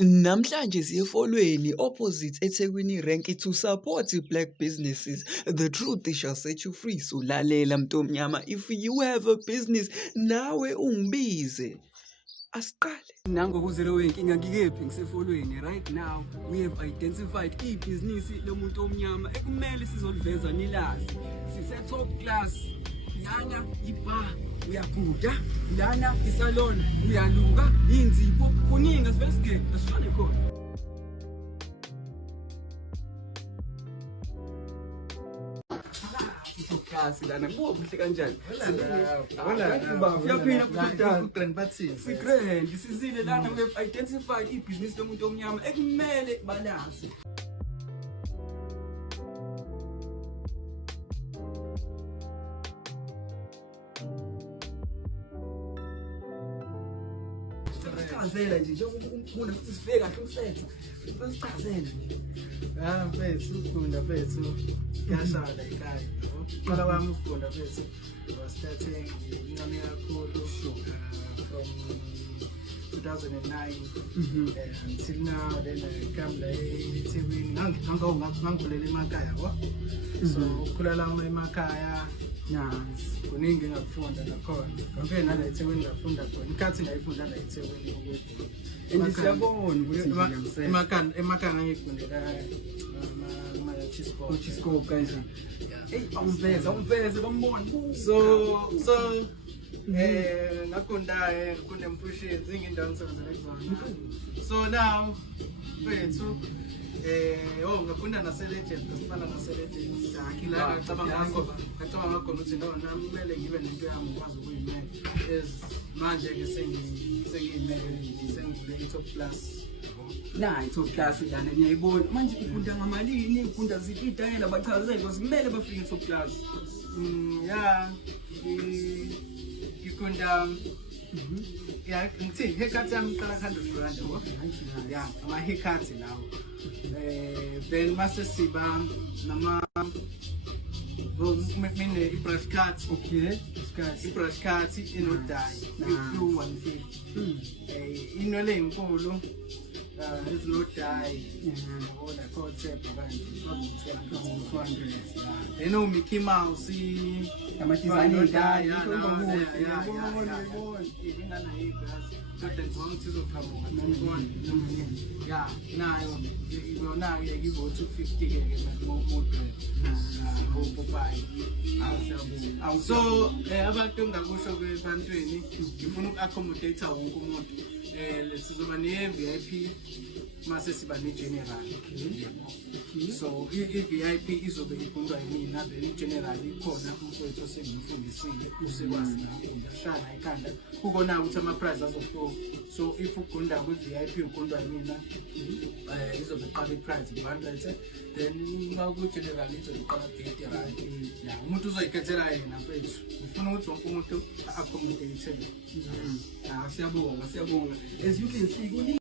Namhlanje siye efolweni opposite eThekwini rank to support black businesses. The truth shall set you free. So lalela mntomnyama, if you have a business nawe ungibize. Asiqale. Nangokuzelo wenkinga ngikephi ngisefolweni. Right now we have identified ibhizinisi lomuntu omnyama ekumele sizoliveza nilazi. Sise top class. Lana ibar uyaguda, lana isalon uyaluka, inzipho kuningi asivesike asishone khona. Kasi lana kuhle kanjani? Uyaphila futhi grand sisizile lana we have identified ibhizinisi lomuntu omnyama ekumele balazi. Chazela nje njengoba futhi sifike kahle umsebenzi. Sichazela nje. Mfethu ukufunda mfethu kuyashada ekhaya. Qala kwami ukufunda mfethu was starting ngincane kakhulu from 2009 until now. Then I come la eThekwini ngangikhulela emakhaya yabo. So ukukhula lami emakhaya nazi kuningi engakufunda nakhona. Ngifike nala eThekwini ngafunda khona. Inkathi ngayifunda la eThekwini ukuthi Siyabona ukuthi emakhaya ngifundela Chisco kanje. Hey, awumveze bambone. So ngakunda kunempusheni zingindawo ngisebenzela kuzona. So now mfethu ngakunda naselegend sifana naselegend akila ngicabanga ngakho ukuthi no nami kumele ngibe nento yami ngikwazi ukuyimela manje ke sengiyimele sengivule top class. Nah, top class lana ngiyayibona manje ufunda ngamalini ufunda ziphi idayela bachazele ukuthi kumele bafike top class. Yeah, ngikunda ngithi haircut yami iqala 100 rand yabo. Yeah, ama haircuts lawo. Then mase siba nama mine i-brush cuts. Okay, i-brush cuts inodai you 150. Inole inkulu ezinodai ngibona concept kanje bakuthi then Mickey Mouse ama-design edai yeah, nayo ngibo 250 ke model so abantu engakusho kwebantwini ngifuna uku-accommodate wonke umuntu. Sizoba ne-VIP mase siba ne-general. So i-VIP izobe igundwa yimina, then i-general ikhona umfowethu osengimfundisile usekwazi ngashana ekhanda ukona ukuthi ama-price azohluka. So if ugunda kwi-VIP ugundwa yimina izobe iqala i-price 100, then baku-general izobe iqala 80 rand. Umuntu uzoyikhethela yena mfethu. Ngifuna ukuthi wonke umuntu a-accommodate. Siyabonga. As you can see